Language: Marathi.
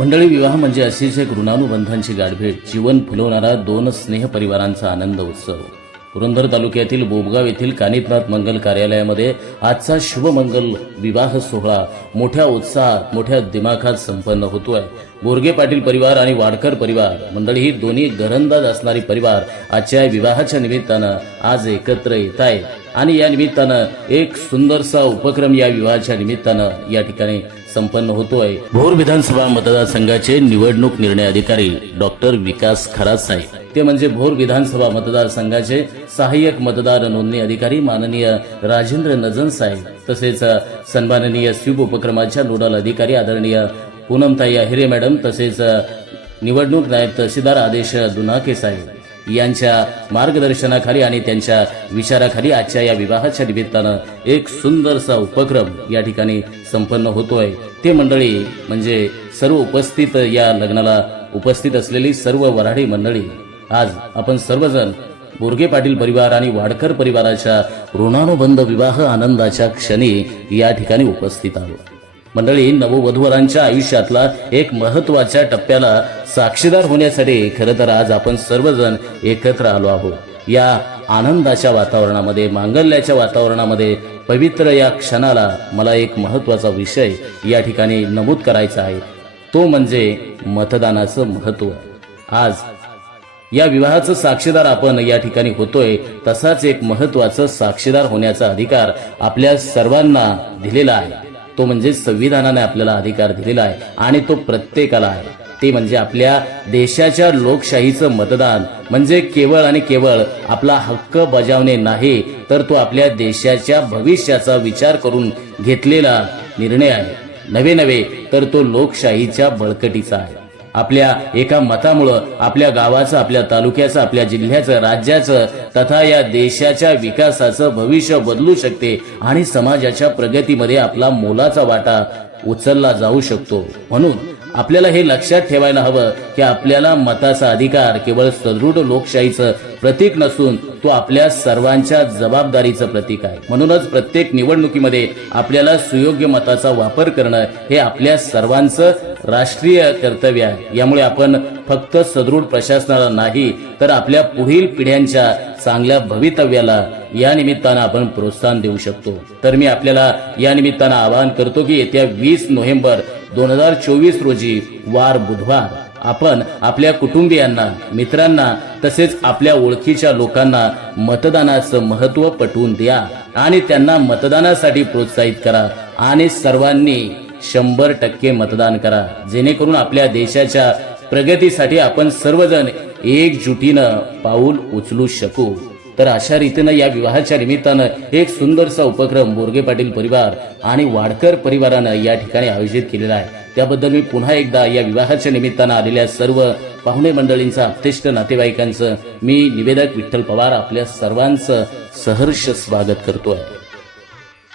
मंडळी विवाह म्हणजे अशीच एक ऋणानुबंधांची गाठभेट जीवन फुलवणारा दोन स्नेह परिवारांचा आनंद उत्सव. पुरंदर तालुक्यातील बोबगाव येथील कानिपनाथ मंगल कार्यालयामध्ये आजचा शुभमंगल विवाह सोहळा मोठ्या उत्साहात मोठ्या दिमाखात संपन्न होतोय. बोरगे पाटील परिवार आणि वाडकर परिवार मंडळी ही दोन्ही घरंदाज असणारी परिवार आजच्या विवाहाच्या निमित्तानं आज एकत्र येत आहेत. आणि या निमित्तानं एक सुंदरसा उपक्रम या विवाहाच्या निमित्तानं या ठिकाणी संपन्न होतोय. भोर विधानसभा मतदारसंघाचे निवडणूक निर्णय अधिकारी डॉक्टर विकास खरात साहेब. ते म्हणजे भोर विधानसभा मतदारसंघाचे सहाय्यक मतदार नोंदणी अधिकारी माननीय राजेंद्र नजन साहेब. तसेच सन्माननीय स्वीप उपक्रमाच्या नोडल अधिकारी आदरणीय पूनमताई अहिरे मॅडम. तसेच निवडणूक नायब तहसीलदार आदेश दुनाके साहेब. यांच्या मार्गदर्शनाखाली आणि त्यांच्या विचाराखाली आजच्या या विवाहाच्या निमित्तानं एक सुंदरसा उपक्रम या ठिकाणी संपन्न होतोय. ते मंडळी म्हणजे सर्व उपस्थित या लग्नाला उपस्थित असलेली सर्व वराडी मंडळी. आज आपण सर्वजण बोरगे पाटील परिवार आणि वाडकर परिवाराच्या ऋणानुबंध विवाह आनंदाच्या क्षणी या ठिकाणी उपस्थित आहोत. मंडळी नववधूवरांच्या आयुष्यातला एक महत्त्वाच्या टप्प्याला साक्षीदार होण्यासाठी खरं तर आज आपण सर्वजण एकत्र आलो आहोत. या आनंदाच्या वातावरणामध्ये मांगल्याच्या वातावरणामध्ये पवित्र या क्षणाला मला एक महत्त्वाचा विषय या ठिकाणी नमूद करायचा आहे. तो म्हणजे मतदानाचं महत्त्व आज या विवाहाचं साक्षीदार आपण या ठिकाणी होतोय तसाच एक महत्वाचं साक्षीदार होण्याचा अधिकार आपल्या सर्वांना दिलेला आहे. तो म्हणजे संविधानाने आपल्याला अधिकार दिलेला आहे आणि तो प्रत्येकाला आहे. ते म्हणजे आपल्या देशाच्या लोकशाहीचं मतदान. म्हणजे केवळ आणि केवळ आपला हक्क बजावणे नाही तर तो आपल्या देशाच्या भविष्याचा विचार करून घेतलेला निर्णय आहे. नवे नवे तर तो लोकशाहीच्या बळकटीचा आहे. आपल्या एका मतामुळं आपल्या गावाचं आपल्या तालुक्याचं आपल्या जिल्ह्याचं राज्याचं तथा या देशाच्या विकासाचं भविष्य बदलू शकते आणि समाजाच्या प्रगतीमध्ये आपला मोलाचा वाटा उचलला जाऊ शकतो. म्हणून आपल्याला हे लक्षात ठेवायला हवं की आपल्याला मताचा अधिकार केवळ सदृढ लोकशाहीचं प्रतीक नसून तो आपल्या सर्वांच्या जबाबदारीचं प्रतीक आहे. म्हणूनच प्रत्येक निवडणुकीमध्ये आपल्याला सुयोग्य मताचा वापर करणं हे आपल्या सर्वांचं राष्ट्रीय कर्तव्य आहे. यामुळे आपण फक्त सदृढ प्रशासनाला नाही तर आपल्या पुढील पिढ्यांच्या चांगल्या भवितव्याला या निमित्तानं आपण प्रोत्साहन देऊ शकतो. तर मी आपल्याला या निमित्तानं आवाहन करतो की येत्या वीस नोव्हेंबर दोन हजार चोवीस रोजी वार बुधवार. आपण आपल्या कुटुंबियांना मित्रांना तसेच आपल्या ओळखीच्या लोकांना मतदानाचं महत्त्व पटवून द्या आणि त्यांना मतदानासाठी प्रोत्साहित करा आणि सर्वांनी शंभर टक्के मतदान करा. जेणेकरून आपल्या देशाच्या प्रगतीसाठी आपण सर्वजण एकजुटीनं पाऊल उचलू शकू. तर अशा रीतीनं या विवाहाच्या निमित्तानं एक सुंदरसा उपक्रम बोरगे पाटील परिवार आणि वाडकर परिवारानं या ठिकाणी आयोजित केलेला आहे. त्याबद्दल मी पुन्हा एकदा या विवाहाच्या निमित्तानं आलेल्या सर्व पाहुणे मंडळींचं अत्यष्ट नातेवाईकांचं मी निवेदक विठ्ठल पवार आपल्या सर्वांचं सहर्ष स्वागत करतोय.